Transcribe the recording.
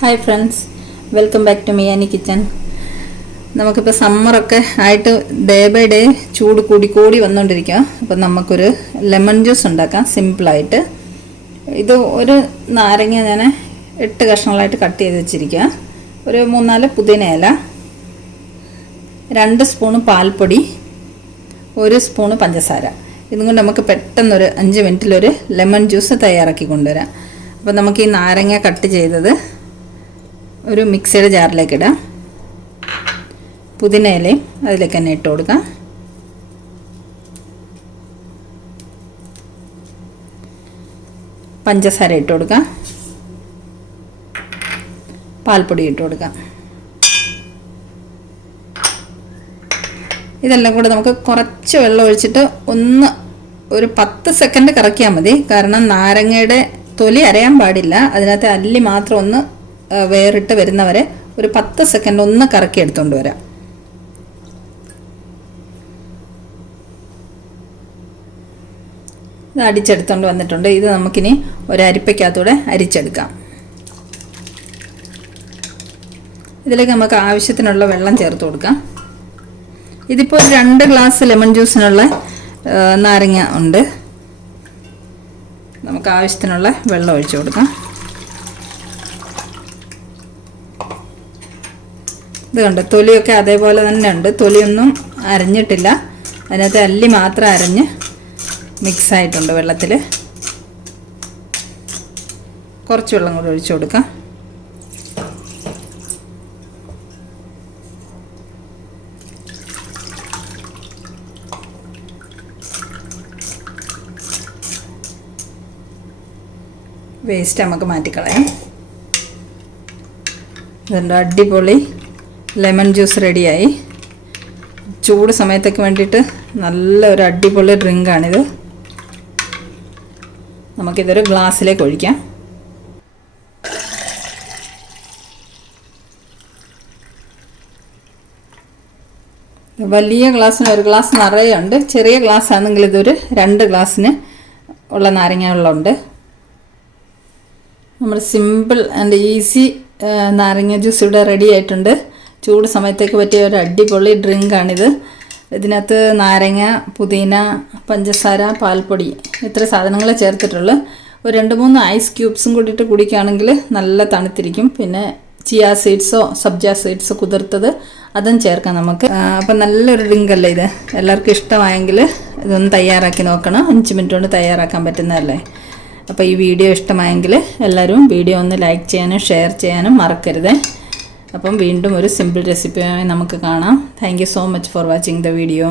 Hi friends, welcome back to മിയാനി kitchen. നമുക്കിപ്പോൾ സമ്മറൊക്കെ ആയിട്ട് ഡേ ബൈ ഡേ ചൂട് കൂടി വന്നുകൊണ്ടിരിക്കുക. അപ്പം നമുക്കൊരു ലെമൺ ജ്യൂസ് ഉണ്ടാക്കാം സിമ്പിളായിട്ട്. ഇത് ഒരു നാരങ്ങ ഞാൻ 8 കഷ്ണങ്ങളായിട്ട് കട്ട് ചെയ്ത് വെച്ചിരിക്കുക. ഒരു 3-4 പുതിന ഇല, 2 സ്പൂണ് പാൽപ്പൊടി, 1 സ്പൂണ് പഞ്ചസാര. ഇതും കൊണ്ട് നമുക്ക് പെട്ടെന്നൊരു 5 മിനിറ്റിലൊരു ലെമൺ ജ്യൂസ് തയ്യാറാക്കി കൊണ്ടുവരാം. അപ്പോൾ നമുക്ക് ഈ നാരങ്ങ കട്ട് ചെയ്തത് ഒരു മിക്സിയുടെ ജാറിലേക്ക് ഇടാം. പുതിന ഇലയും അതിലേക്ക് തന്നെ ഇട്ട് കൊടുക്കാം. പഞ്ചസാര ഇട്ട് കൊടുക്കാം. പാൽപ്പൊടി ഇട്ട് കൊടുക്കാം. ഇതെല്ലാം കൂടെ നമുക്ക് കുറച്ച് വെള്ളം ഒഴിച്ചിട്ട് ഒരു 10 സെക്കൻഡ് കറക്കിയാൽ മതി. കാരണം നാരങ്ങയുടെ തൊലി അരയാൻ പാടില്ല. അതിനകത്ത് അല്ലി മാത്രം ഒന്ന് വേറിട്ട് വരുന്നവരെ ഒരു 10 സെക്കൻഡ് ഒന്ന് കറക്കി എടുത്തുകൊണ്ട് വരാം. ഇത് അടിച്ചെടുത്തുകൊണ്ട് വന്നിട്ടുണ്ട്. ഇത് നമുക്കിനി ഒരു അരിപ്പയ്ക്കകത്തൂടെ അരിച്ചെടുക്കാം. ഇതിലേക്ക് നമുക്ക് ആവശ്യത്തിനുള്ള വെള്ളം ചേർത്ത് കൊടുക്കാം. ഇതിപ്പോൾ 2 ഗ്ലാസ് ലെമൺ ജ്യൂസിനുള്ള നാരങ്ങ ഉണ്ട്. നമുക്ക് ആവശ്യത്തിനുള്ള വെള്ളം ഒഴിച്ചു കൊടുക്കാം. ഇത് കണ്ടോ, തൊലിയൊക്കെ അതേപോലെ തന്നെ ഉണ്ട്. തൊലിയൊന്നും അരഞ്ഞിട്ടില്ല. അതിനകത്ത് അല്ലി മാത്രം അരഞ്ഞ് മിക്സായിട്ടുണ്ട് വെള്ളത്തിൽ. കുറച്ച് വെള്ളം കൂടി ഒഴിച്ചു കൊടുക്കാം. വേസ്റ്റ് നമുക്ക് മാറ്റിക്കളയാം. ഇതുണ്ട്, അടിപൊളി ലെമൺ ജ്യൂസ് റെഡിയായി. ചൂട് സമയത്തൊക്കെ വേണ്ടിയിട്ട് നല്ലൊരു അടിപൊളി ഡ്രിങ്കാണിത്. നമുക്കിതൊരു ഗ്ലാസ്സിലേക്ക് ഒഴിക്കാം. വലിയ ഗ്ലാസ്സിന് 1 ഗ്ലാസ് നിറയെ ഉണ്ട്. ചെറിയ ഗ്ലാസ് ആണെങ്കിൽ ഇതൊരു 2 ഗ്ലാസ്സിന് ഉള്ള നാരങ്ങ വെള്ളമുണ്ട്. നമ്മൾ സിമ്പിൾ ആൻഡ് ഈസി നാരങ്ങ ജ്യൂസ് ഇവിടെ റെഡി ആയിട്ടുണ്ട്. ചൂട് സമയത്തേക്ക് പറ്റിയ ഒരു അടിപൊളി ഡ്രിങ്കാണിത്. ഇതിനകത്ത് നാരങ്ങ, പുതിന, പഞ്ചസാര, പാൽപ്പൊടി ഇത്ര സാധനങ്ങൾ ചേർത്തിട്ടുള്ളൂ. ഒരു 2-3 ഐസ് ക്യൂബ്സും കൂടിയിട്ട് കുടിക്കുകയാണെങ്കിൽ നല്ല തണുത്തിരിക്കും. പിന്നെ ചിയ സീഡ്സോ സബ്ജ സീഡ്സോ കുതിർത്തത് അതും ചേർക്കാം നമുക്ക്. അപ്പം നല്ലൊരു ഡ്രിങ്കല്ലേ ഇത്. എല്ലാവർക്കും ഇഷ്ടമായെങ്കിൽ ഇതൊന്ന് തയ്യാറാക്കി നോക്കണം. 5 മിനിറ്റ് കൊണ്ട് തയ്യാറാക്കാൻ പറ്റുന്നതല്ലേ. അപ്പോൾ ഈ വീഡിയോ ഇഷ്ടമായെങ്കിൽ എല്ലാവരും വീഡിയോ ഒന്ന് ലൈക്ക് ചെയ്യാനും ഷെയർ ചെയ്യാനും മറക്കരുത്. അപ്പം വീണ്ടും ഒരു സിമ്പിൾ റെസിപ്പിയായി നമുക്ക് കാണാം. Thank you so much for watching the video.